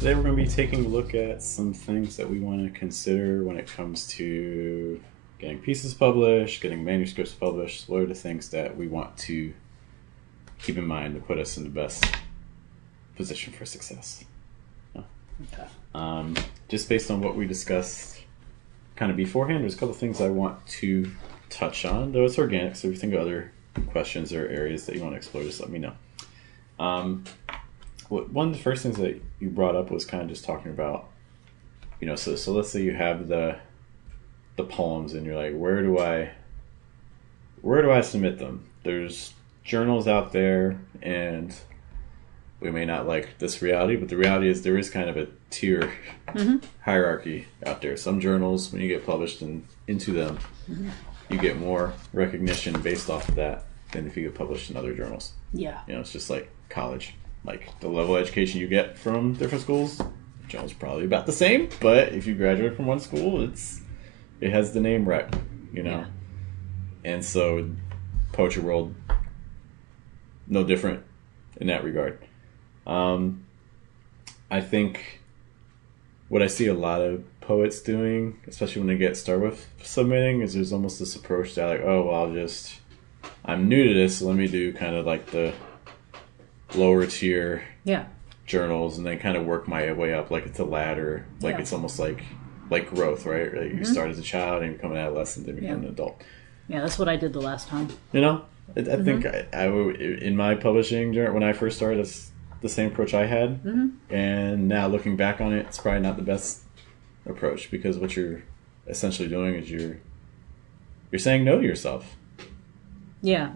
Today we're going to be taking a look at some things that we want to consider when it comes to getting pieces published, getting manuscripts published. What are the things that we want to keep in mind to put us in the best position for success? Okay. Just based on what we discussed kind of beforehand, there's a couple things I want to touch on, though it's organic, so if you think of other questions or areas that you want to explore, just let me know. One of the first things that you brought up was kind of just talking about, so let's say you have the poems and you're like, where do I submit them? There's journals out there, and we may not like this reality, but the reality is there is kind of a tier hierarchy out there. Some journals, when you get published into them, you get more recognition based off of that than if you get published in other journals. Yeah. It's just like college. Like the level of education you get from different schools, journals probably about the same, but if you graduate from one school, it has the name rep, Yeah. And so poetry world, no different in that regard. I think what I see a lot of poets doing, especially when they get started with submitting, is there's almost this approach that like, oh, well, I'm new to this, so let me do kind of like the lower tier journals and then kind of work my way up like it's a ladder, like it's almost like growth, right? Like you start as a child and you become an adolescent, then become an adult. Yeah, that's what I did the last time. I think I in my publishing journey when I first started, that's the same approach I had, and now looking back on it, it's probably not the best approach, because what you're essentially doing is you're saying no to yourself. Yeah.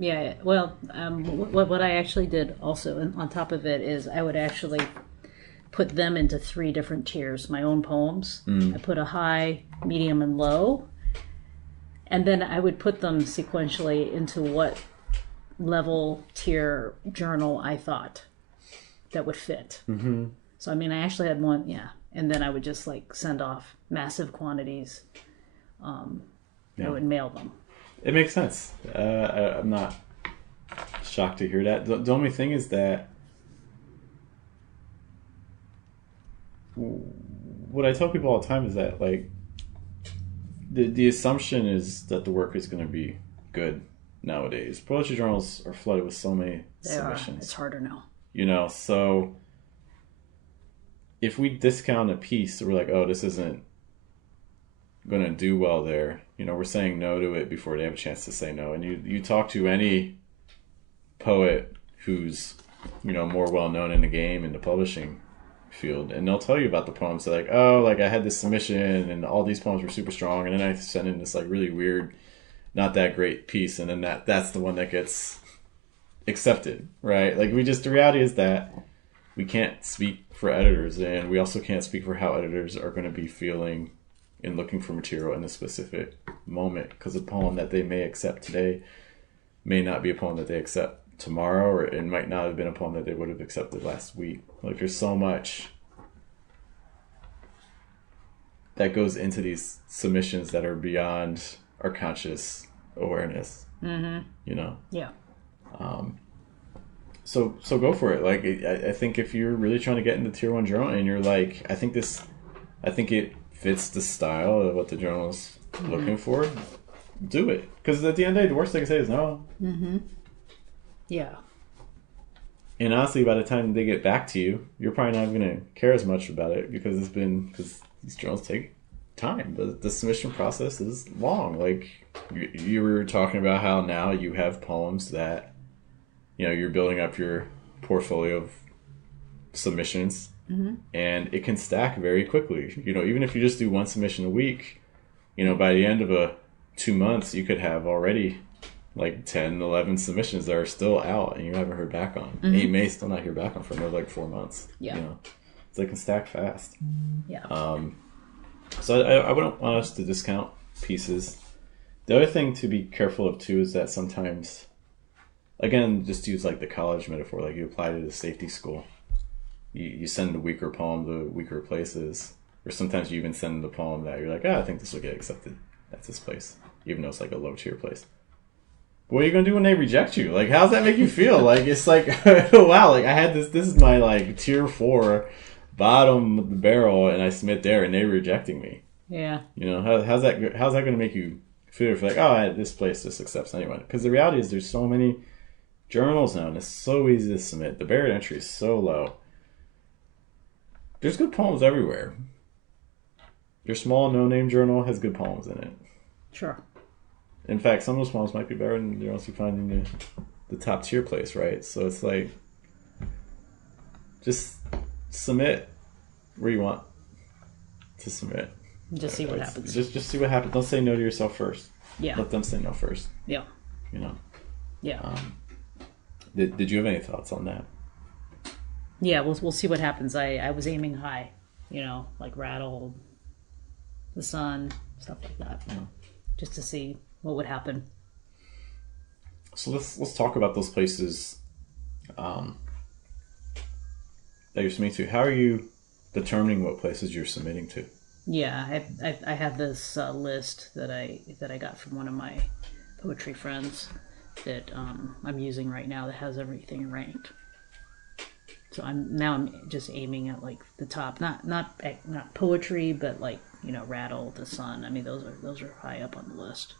Yeah. Well, what I actually did also on top of it is I would actually put them into 3 different tiers. My own poems. I put a high, medium, and low. And then I would put them sequentially into what level tier journal I thought that would fit. Mm-hmm. So, I actually had one, and then I would just send off massive quantities. I would mail them. It makes sense. I'm not shocked to hear that. The only thing is that what I tell people all the time is that the assumption is that the work is going to be good nowadays. Poetry journals are flooded with so many submissions. It's harder now. So if we discount a piece, we're like, oh, this isn't going to do well there. We're saying no to it before they have a chance to say no. And you talk to any poet who's, more well known in the game, in the publishing field, and they'll tell you about the poems. They're like, oh, I had this submission and all these poems were super strong, and then I sent in this really weird, not that great piece, and then that's the one that gets accepted, right? The reality is that we can't speak for editors, and we also can't speak for how editors are going to be feeling in looking for material in a specific moment, because a poem that they may accept today may not be a poem that they accept tomorrow, or it might not have been a poem that they would have accepted last week. There's so much that goes into these submissions that are beyond our conscious awareness. Yeah. So go for it. I think if you're really trying to get into tier 1 journal and you're like, I think it fits the style of what the journal is looking for, do it. Because at the end of the day, the worst they can say is no. Yeah. And honestly, by the time they get back to you, you're probably not going to care as much about it, because these journals take time. The submission process is long. You were talking about how now you have poems that, you're building up your portfolio of submissions. And it can stack very quickly. Even if you just do one submission a week, by the end of 2 months, you could have already 10, 11 submissions that are still out and you haven't heard back on. And you may still not hear back on for another 4 months. Yeah. So they can stack fast. Yeah. So I wouldn't want us to discount pieces. The other thing to be careful of too is that sometimes, again, just use the college metaphor, you apply to the safety school. You send a weaker poem to weaker places, or sometimes you even send the poem that you're like, I think this will get accepted at this place, even though it's a low tier place. What are you gonna do when they reject you? How's that make you feel? It's wow, I had this is my tier 4 bottom of the barrel and I submit there and they're rejecting me. Yeah. How's that going to make you feel if you're like, oh, this place just accepts anyone? Because the reality is there's so many journals now and it's so easy to submit. The barrier to entry is so low. There's good poems everywhere. Your small no-name journal has good poems in it. Sure. In fact, some of those poems might be better than the journals you find in the top tier place, right? So it's like, just submit where you want to submit. Just see what happens. Just see what happens. Don't say no to yourself first. Yeah. Let them say no first. Yeah. Yeah. Did you have any thoughts on that? Yeah, we'll see what happens. I was aiming high, like Rattle, the Sun, stuff like that, just to see what would happen. So let's talk about those places that you're submitting to. How are you determining what places you're submitting to? Yeah, I have this list that I got from one of my poetry friends that I'm using right now that has everything ranked. So I'm just aiming at like the top, not poetry, but like Rattle, the Sun. I mean those are high up on the list.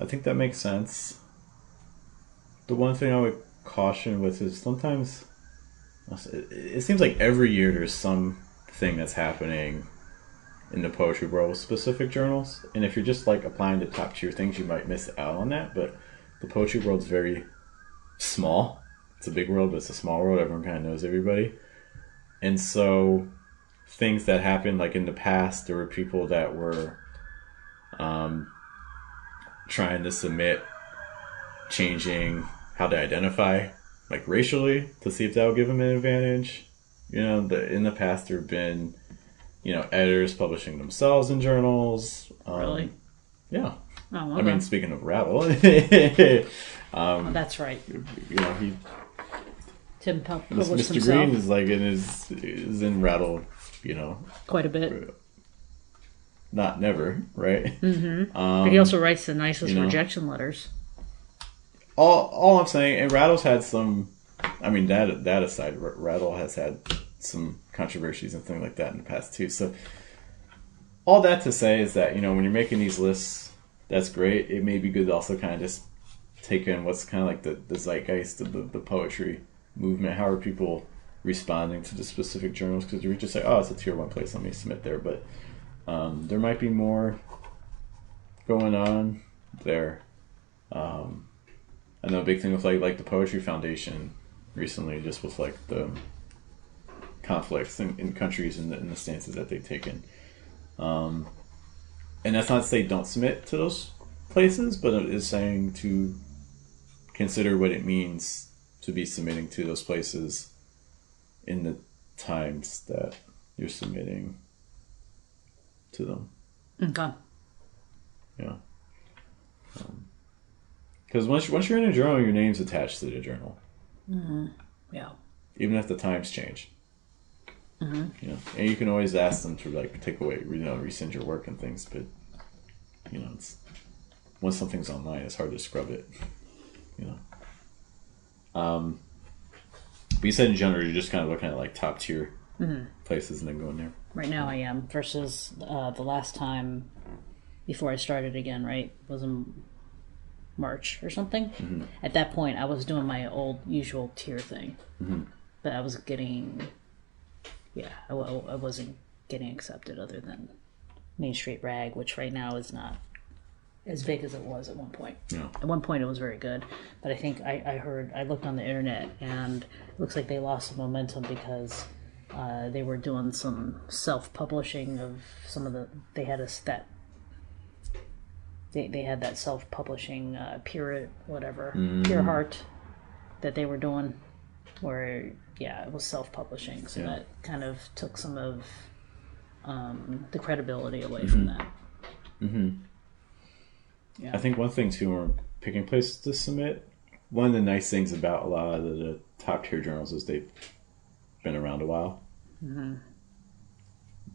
I think that makes sense. The one thing I would caution with is sometimes it seems like every year there's something that's happening in the poetry world with specific journals, and if you're just like applying to top tier things, you might miss out on that. But the poetry world's very small. It's a big world, but it's a small world. Everyone kind of knows everybody. And so things that happened, like in the past, there were people that were trying to submit changing how they identify, like racially, to see if that would give them an advantage. In the past, there have been, editors publishing themselves in journals. Really? Yeah. Oh, okay. I mean, speaking of Rattle. That's right. He... Tim published Mr. himself. Green is like is in Rattle, quite a bit. Not never, right? Mm-hmm. But he also writes the nicest rejection letters. All I'm saying, and Rattle's had some. I mean, that aside, Rattle has had some controversies and things like that in the past too. So, all that to say is that when you're making these lists, that's great. It may be good to also kind of just take in what's kind of like the zeitgeist of the poetry movement. How are people responding to the specific journals? Because you just say, oh, it's a tier 1 place, let me submit there. But there might be more going on there. I know a big thing with like the Poetry Foundation recently, just with like the conflicts in countries and the stances that they've taken. And that's not to say don't submit to those places, but it is saying to consider what it means to be submitting to those places in the times that you're submitting to them. Okay. Yeah. Because once you're in a journal, your name's attached to the journal. Mm-hmm. Yeah. Even if the times change. Mm-hmm. And you can always ask them to like take away, rescind your work and things, but it's once something's online, it's hard to scrub it. But you said in general, you're just kind of looking at like top tier places and then going there. Right now I am, versus the last time before I started again, right? Was in March or something. Mm-hmm. At that point, I was doing my old usual tier thing. Mm-hmm. But I was getting... Yeah, I wasn't getting accepted other than Main Street Rag, which right now is not as big as it was at one point. Yeah. At one point it was very good, but I think I looked on the internet and it looks like they lost some momentum because they were doing some self-publishing of some of they had that self-publishing Pure Heart that they were doing, where it was self-publishing, so that kind of took some of the credibility away from that. Mm-hmm. Yeah. I think one thing too, when we're picking places to submit, one of the nice things about a lot of the top tier journals is they've been around a while. Mm-hmm.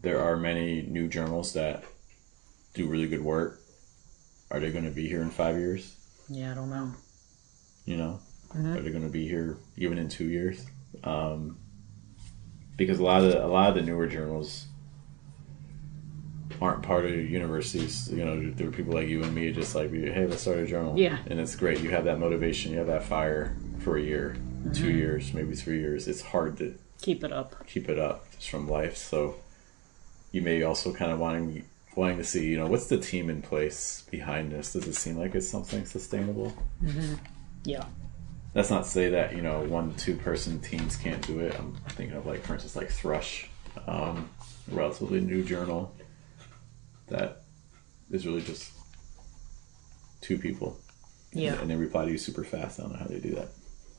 There are many new journals that do really good work. Are they going to be here in 5 years? Yeah, I don't know. Are they going to be here even in 2 years? because a lot of the newer journals aren't part of universities. You know, there are people like you and me just like, hey, let's start a journal. Yeah. And it's great. You have that motivation. You have that fire for a year, 2 years, maybe 3 years. It's hard to keep it up just from life. So you may also kind of wanting to see, you know, what's the team in place behind this? Does it seem like it's something sustainable? Yeah. That's not to say that, you know, 1-2 person teams can't do it. I'm thinking of, like, for instance, like Thrush, a relatively new journal that is really just 2 people. Yeah. And they reply to you super fast. I don't know how they do that.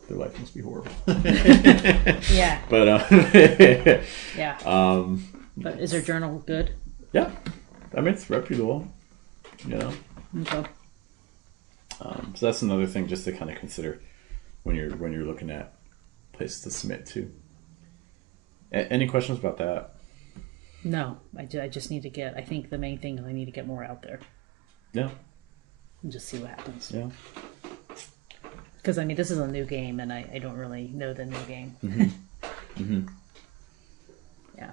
Their life must be horrible. Yeah. But yeah. But is their journal good? Yeah, I mean, it's reputable. You know. Okay. So that's another thing just to kind of consider when you're looking at places to submit to. Any questions about that? No, I just need to get. I think the main thing is I need to get more out there. Yeah. And just see what happens. Yeah. Because I mean, this is a new game, and I don't really know the new game. Yeah.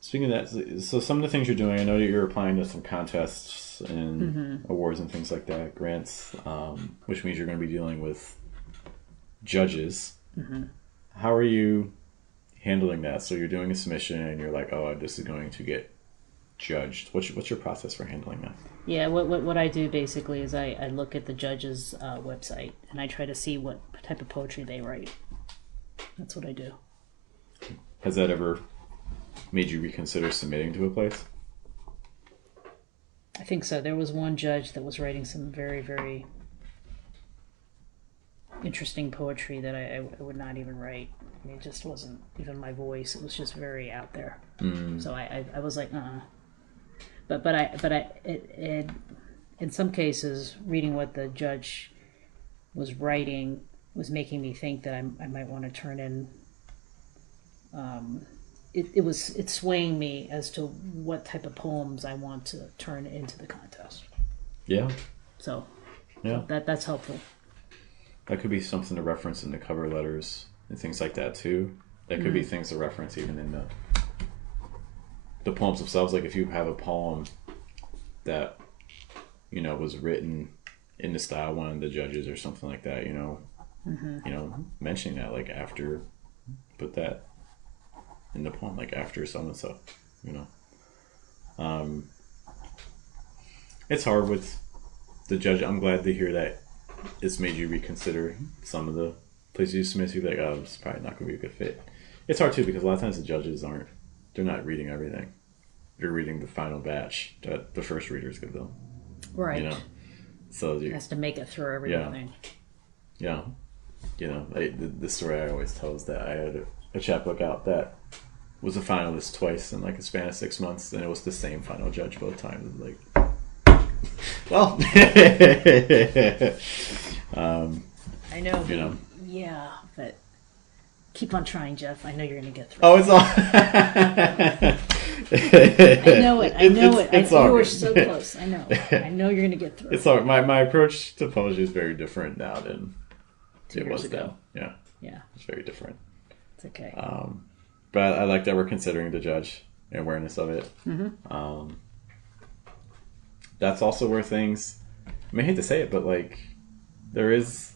Speaking of that, so some of the things you're doing, I know that you're applying to some contests and awards and things like that, grants, which means you're going to be dealing with judges. How are you handling that? So you're doing a submission and you're like, oh, this is going to get judged. What's your process for handling that? Yeah, what I do basically is I look at the judge's website and I try to see what type of poetry they write. That's what I do. Has that ever made you reconsider submitting to a place? I think so. There was one judge that was writing some very, very interesting poetry that I would not even write. I mean, it just wasn't even my voice. It was just very out there. So I was like, But in some cases, reading what the judge was writing was making me think that I might want to turn in. It's swaying me as to what type of poems I want to turn into the contest. Yeah. So yeah, that's helpful. That could be something to reference in the cover letters and things like that too. That could be things to reference even in the poems themselves. Like if you have a poem that, you know, was written in the style of one of the judges or something like that, you know, mentioning that, like after, put that in the poem, like after so and so, you know. It's hard with the judge. I'm glad to hear that it's made you reconsider some of the places you submit to. Like, oh, it's probably not going to be a good fit. It's hard too because a lot of times the judges they're not reading everything. They're reading the final batch that the first readers give them. Right. You know, so it has to make it through everything. Yeah. You know, the story I always tell is that I had a chapbook out that was a finalist twice in like a span of 6 months, and it was the same final judge both times. Like, well, I know. You know. Yeah, but keep on trying, Jeff. I know you're going to get through. Oh, it's all. I know it. It's all you were good. so close. I know. I know you're going to get through. It's all. My approach to poetry is very different now than 2 it years was ago. then. Yeah. Yeah. It's very different. It's okay. But I like that we're considering the judge and awareness of it. That's also where things, I mean, I hate to say it, but like there is,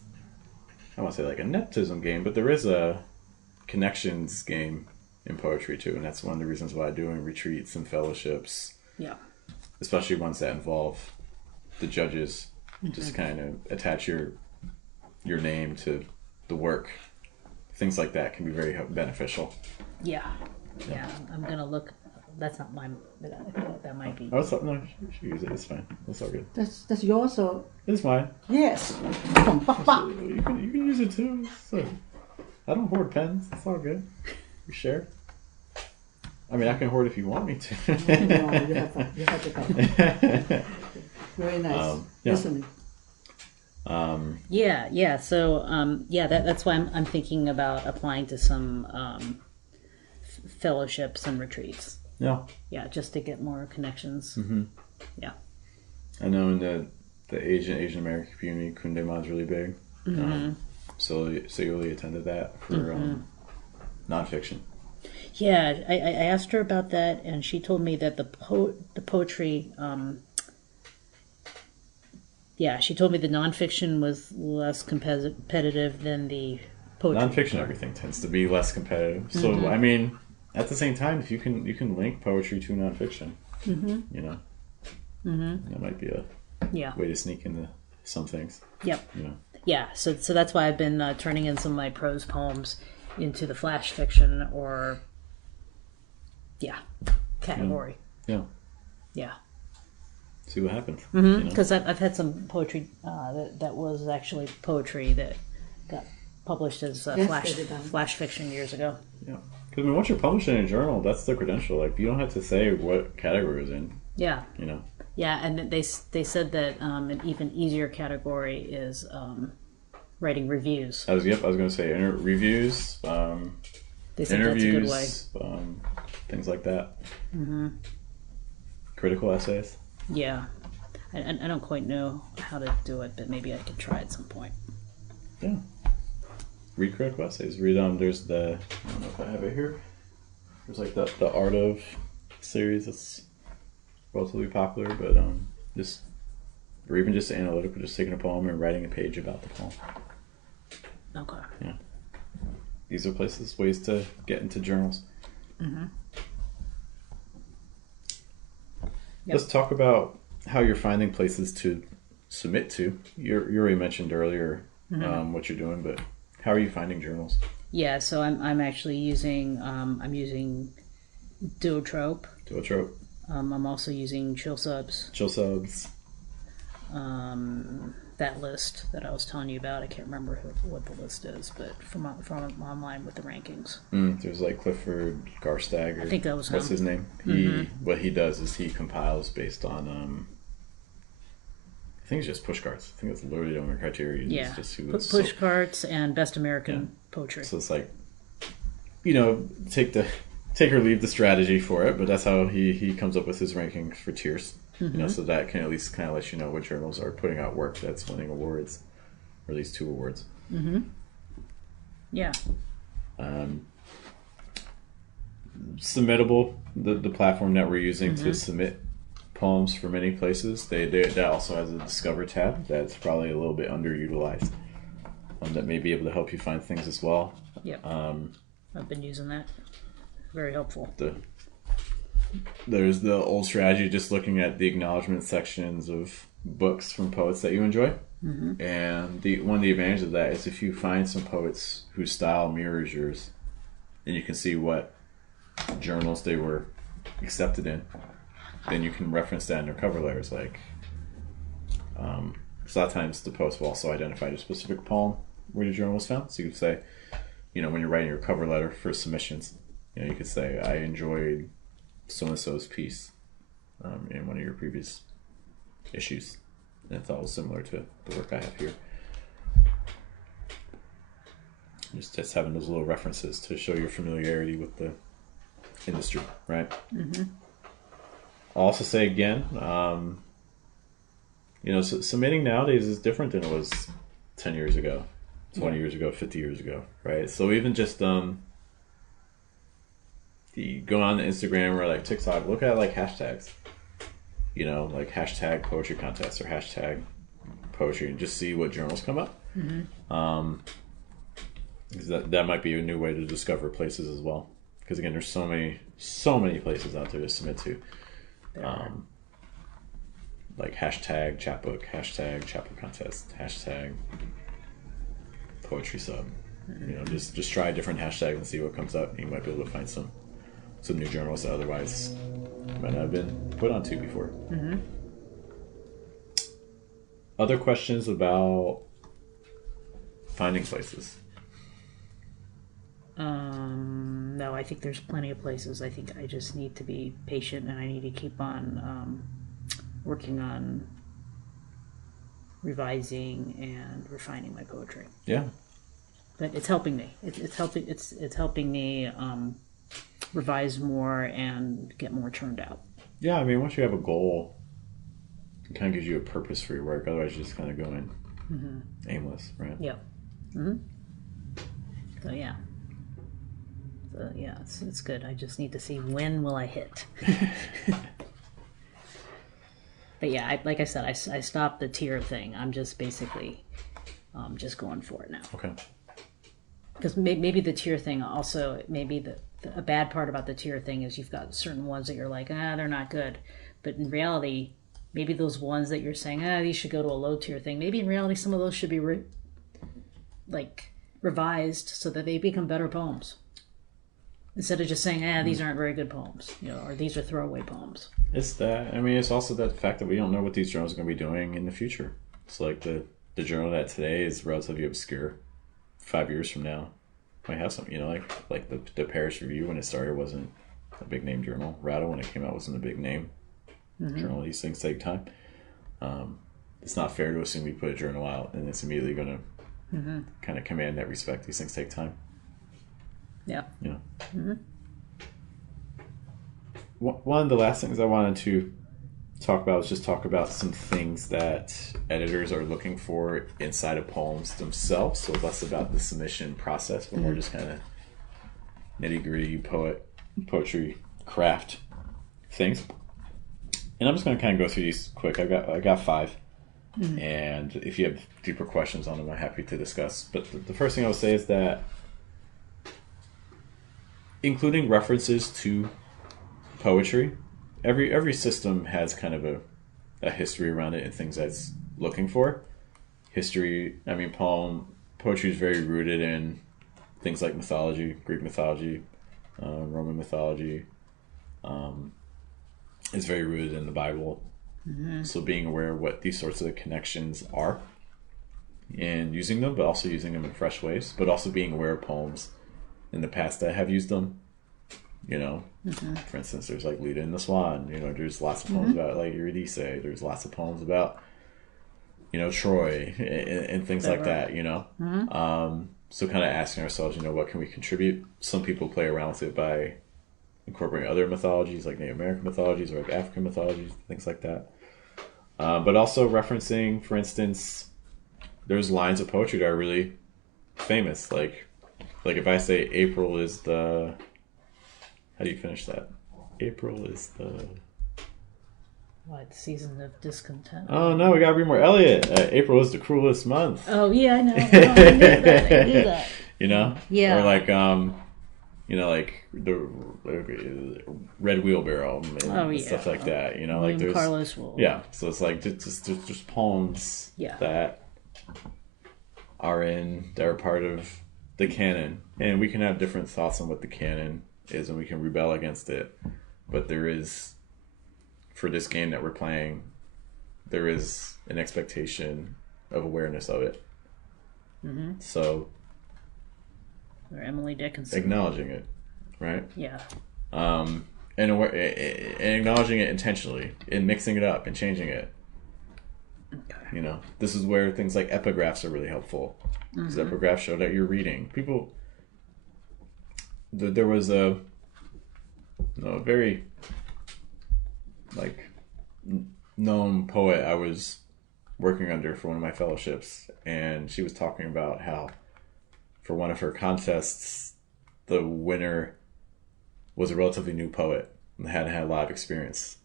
I don't want to say like a nepotism game, but there is a connections game in poetry too, and that's one of the reasons why doing retreats and fellowships, especially ones that involve the judges, just kind of attach your name to the work. Things like that can be very beneficial. Yeah. I'm gonna look. That's not mine. That might be. Oh, no, you should use it. It's fine. It's all good. That's yours, or It's mine. yes. You can use it too. So, I don't hoard pens. It's all good. We share. I mean, I can hoard if you want me to. No, you have to come. Very nice. Yeah. Listening. Yeah. So, that's why I'm thinking about applying to some fellowships and retreats. Yeah. Yeah, just to get more connections. Yeah. I know in the Asian American community, Kunde is really big. So you really attended that for nonfiction. Yeah, I asked her about that, and she told me that the poetry. Yeah, she told me the nonfiction was less competitive than the poetry. Nonfiction, everything tends to be less competitive. So I mean, at the same time, if you can link poetry to nonfiction, you know, that might be a Yeah. way to sneak into some things. Yep. You know, Yeah. So that's why I've been turning in some of my prose poems into the flash fiction or category. yeah. Yeah. See what happens. Because I've had some poetry that was actually poetry that got published as flash fiction years ago. Yeah. Because I mean, once you're published in a journal, that's the credential. Like, you don't have to say what category it was in. Yeah. You know. Yeah, and they said that an even easier category is writing reviews. I was going to say reviews, They said interviews, that's a good way. Things like that. Critical essays. Yeah. I don't quite know how to do it, but maybe I could try at some point. Yeah. Read critical essays. Read there's I don't know if I have it here. There's like the Art of series that's relatively popular, but just or even just analytical, just taking a poem and writing a page about the poem. Okay. Yeah. These are ways to get into journals. Yep. Let's talk about how you're finding places to submit to. You already mentioned earlier what you're doing, but how are you finding journals? Yeah, so I'm actually using I'm using Duotrope. Duotrope. I'm also using Chill Subs. Chill Subs. That list that I was telling you about, I can't remember what the list is, but from online with the rankings. There's like Clifford Garstag. I think that was what's him. his name? What he does is he compiles based on I think it's just push cards. I think that's literally the only criteria. Yeah, just who push cards and best American poetry. So it's like, take or leave the strategy for it, but that's how he comes up with his rankings for tiers. So that can at least kind of let you know what journals are putting out work that's winning awards, or at least 2 awards. Yeah. Submittable, the platform that we're using to submit poems for many places, that also has a Discover tab that's probably a little bit underutilized. That may be able to help you find things as well. Yep. I've been using that. Very helpful. There's the old strategy, just looking at the acknowledgement sections of books from poets that you enjoy. And one of the advantages of that is if you find some poets whose style mirrors yours, and you can see what journals they were accepted in, then you can reference that in their cover letters. Like, because a lot of times the poets will also identify a specific poem where your journal was found. So you could say, when you're writing your cover letter for submissions, you could say, I enjoyed so-and-so's piece in one of your previous issues. And it's all similar to the work I have here. Just having those little references to show your familiarity with the industry, right? I'll also say again, submitting nowadays is different than it was 10 years ago, 20 years ago, 50 years ago, right? So even just you go on Instagram or like TikTok, look at like hashtags, like hashtag poetry contest or hashtag poetry, and just see what journals come up. Because that might be a new way to discover places as well. Because again, there's so many places out there to submit to. Like hashtag chapbook, hashtag chapbook contest, hashtag poetry sub. Just try different hashtags and see what comes up. You might be able to find some new journals that otherwise might not have been put onto before. Other questions about finding places? No, I think there's plenty of places. I think I just need to be patient, and I need to keep on working on revising and refining my poetry. Yeah. But it's helping me. It's helping me revise more and get more churned out. Yeah, I mean, once you have a goal, it kind of gives you a purpose for your work. Otherwise, you're just kind of going aimless, right? Yeah. So yeah. So, yeah, it's good. I just need to see when will I hit. But yeah, like I said, I stopped the tier thing. I'm just basically just going for it now. Okay. Because maybe the tier thing also, maybe a bad part about the tier thing is you've got certain ones that you're like, they're not good. But in reality, maybe those ones that you're saying, these should go to a low tier thing. Maybe in reality, some of those should be revised so that they become better poems. Instead of just saying, these aren't very good poems, or these are throwaway poems. It's that. I mean, it's also that fact that we don't know what these journals are going to be doing in the future. It's like the journal that today is relatively obscure. 5 years from now, might have some. Like the Paris Review when it started wasn't a big name journal. Rattle when it came out wasn't a big name journal. These things take time. It's not fair to assume we put a journal out and it's immediately going to kind of command that respect. These things take time. Yeah. One of the last things I wanted to talk about was just talk about some things that editors are looking for inside of poems themselves. So less about the submission process, but more just kind of nitty-gritty poetry craft things. And I'm just going to kind of go through these quick. I got 5. And if you have deeper questions on them, I'm happy to discuss. But the first thing I would say is that including references to poetry, every system has kind of a history around it and things that it's looking for. History, I mean, poetry is very rooted in things like mythology, Greek mythology, Roman mythology. It's very rooted in the Bible. So being aware of what these sorts of connections are and using them, but also using them in fresh ways, but also being aware of poems in the past that have used them. For instance, there's like Leda and the Swan. There's lots of poems about like Eurydice. There's lots of poems about Troy and things like that. So kind of asking ourselves, what can we contribute? Some people play around with it by incorporating other mythologies, like Native American mythologies or like African mythologies, things like that. But also referencing, for instance, there's lines of poetry that are really famous, like if I say April is the... How do you finish that? April is the... What, season of discontent? Oh, no, we gotta read more Eliot. April is the cruelest month. Oh, yeah, I know. I knew that. Yeah. Or like, like the Red Wheelbarrow and stuff like that. Like there's... Carlos will... Yeah, so it's like just poems that are part of the canon. And we can have different thoughts on what the canon is and we can rebel against it, but there is, for this game that we're playing, there is an expectation of awareness of it. So or Emily Dickinson acknowledging it, right? And acknowledging it intentionally and mixing it up and changing it. This is where things like epigraphs are really helpful, because epigraphs show that you're reading. People... There was a very known poet I was working under for one of my fellowships, and she was talking about how for one of her contests the winner was a relatively new poet and hadn't had a lot of experience,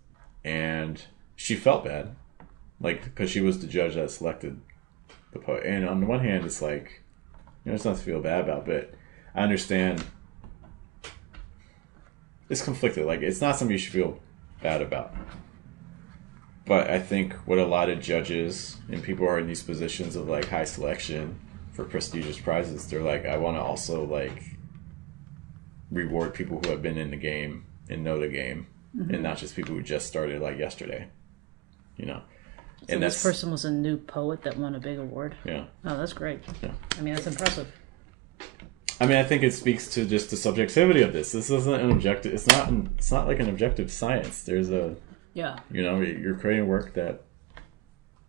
and she felt bad because she was the judge that selected the poet. And on the one hand, it's like, it's nothing to feel bad about, but I understand it's conflicted. It's not something you should feel bad about. But I think what a lot of judges and people are in these positions of high selection for prestigious prizes, they're like, I want to also reward people who have been in the game and know the game, and not just people who just started yesterday. So and this person was a new poet that won a big award. Yeah. Oh, that's great. Yeah. I mean, that's impressive. I mean, I think it speaks to just the subjectivity of this. This isn't an objective. It's not like an objective science. There's a... Yeah. You're creating work that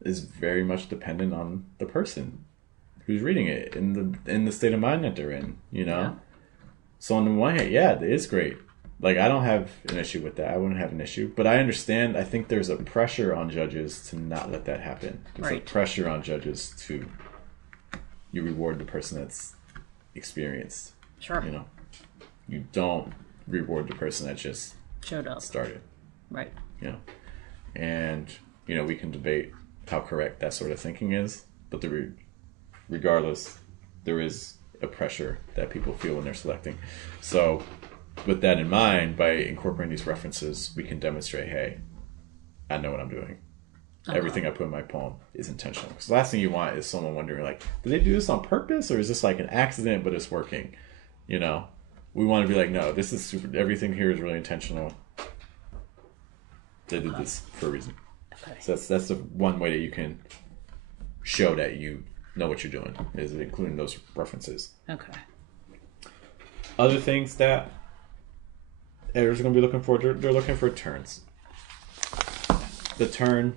is very much dependent on the person who's reading it in the state of mind that they're in. Yeah. So on the one hand, yeah, it is great. I don't have an issue with that. I wouldn't have an issue, but I understand. I think there's a pressure on judges to not let that happen. There's a pressure on judges to you reward the person that's experienced. Sure. you don't reward the person that just Showed up. started. Right. You know, and we can debate how correct that sort of thinking is, but regardless, there is a pressure that people feel when they're selecting. So, with that in mind, by incorporating these references, we can demonstrate, hey, I know what I'm doing. Everything I put in my poem is intentional. Because the last thing you want is someone wondering, like, did they do this on purpose, or is this like an accident, but it's working? We want to be like, no, this is super. Everything here is really intentional. They did this for a reason. Okay. So that's the one way that you can show that you know what you're doing, is including those references. Okay. Other things that editors are going to be looking for, they're looking for turns. The turn,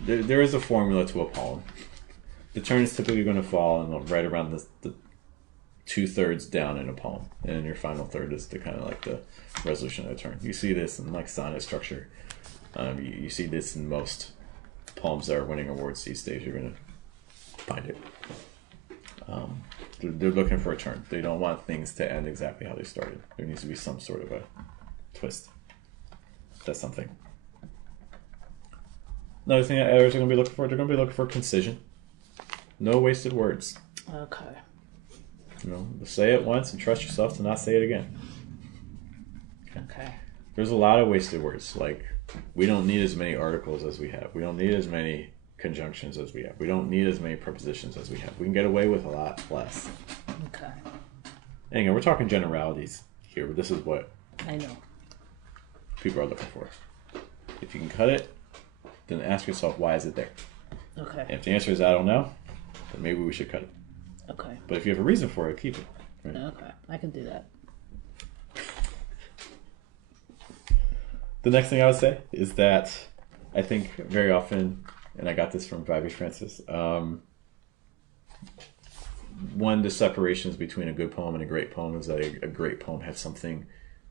there is a formula to a poem. The turn is typically going to fall right around the 2/3 down in a poem, and then your final third is the kind of like the resolution of the turn. You see this in like sonnet structure. You see this in most poems that are winning awards these days. You're going to find it. They're looking for a turn. They don't want things to end exactly how they started. There needs to be some sort of a twist. That's something. Another thing that editors are going to be looking for, they're going to be looking for concision. No wasted words. Okay. Say it once and trust yourself to not say it again. Okay. There's a lot of wasted words. Like, we don't need as many articles as we have. We don't need as many conjunctions as we have. We don't need as many prepositions as we have. We can get away with a lot less. Okay. And again, we're talking generalities here, but this is what I know. people are looking for. If you can cut it, then ask yourself, why is it there? Okay. And if the answer is I don't know, then maybe we should cut it. Okay. But if you have a reason for it, keep it. Right? Okay. I can do that. The next thing I would say is that I think very often, and I got this from Viby Francis, one of the separations between a good poem and a great poem is that a great poem has something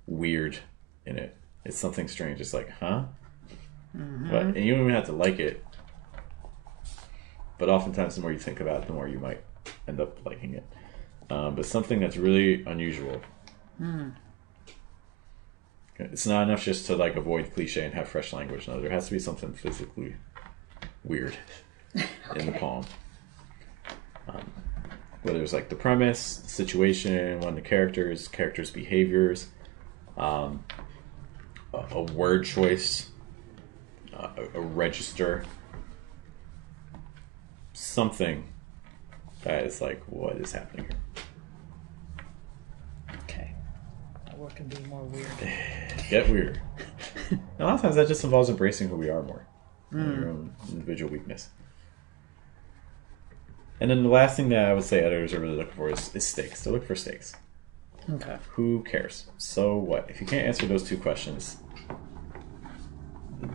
weird in it. It's something strange. It's like, huh? Mm-hmm. But, and you don't even have to like it. But oftentimes, the more you think about it, the more you might end up liking it. But something that's really unusual. Mm. It's not enough just to like avoid cliche and have fresh language. No, there has to be something physically weird in the poem. Whether it's like the premise, the situation, one of the characters behaviors, a word choice, a register, something that is like, what is happening here? Okay. My work can be more weird. Get weird. And a lot of times that just involves embracing who we are more. Your own individual weakness. And then the last thing that I would say editors are really looking for is stakes. They look for stakes. Okay. Who cares? So what? If you can't answer those two questions,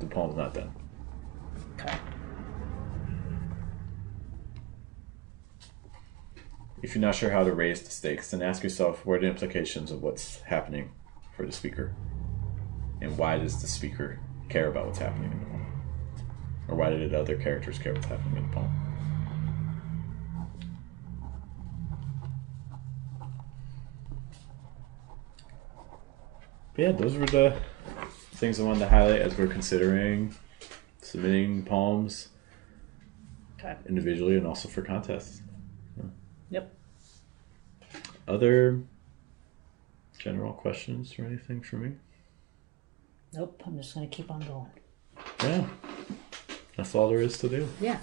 the poem's not done. Okay. If you're not sure how to raise the stakes, then ask yourself, what are the implications of what's happening for the speaker? And why does the speaker care about what's happening in the poem? Or why did the other characters care what's happening in the poem? But yeah, those were the things I wanted to highlight as we're considering submitting poems individually and also for contests. Yep. Other general questions or anything for me? Nope. I'm just going to keep on going. Yeah. That's all there is to do. Yeah.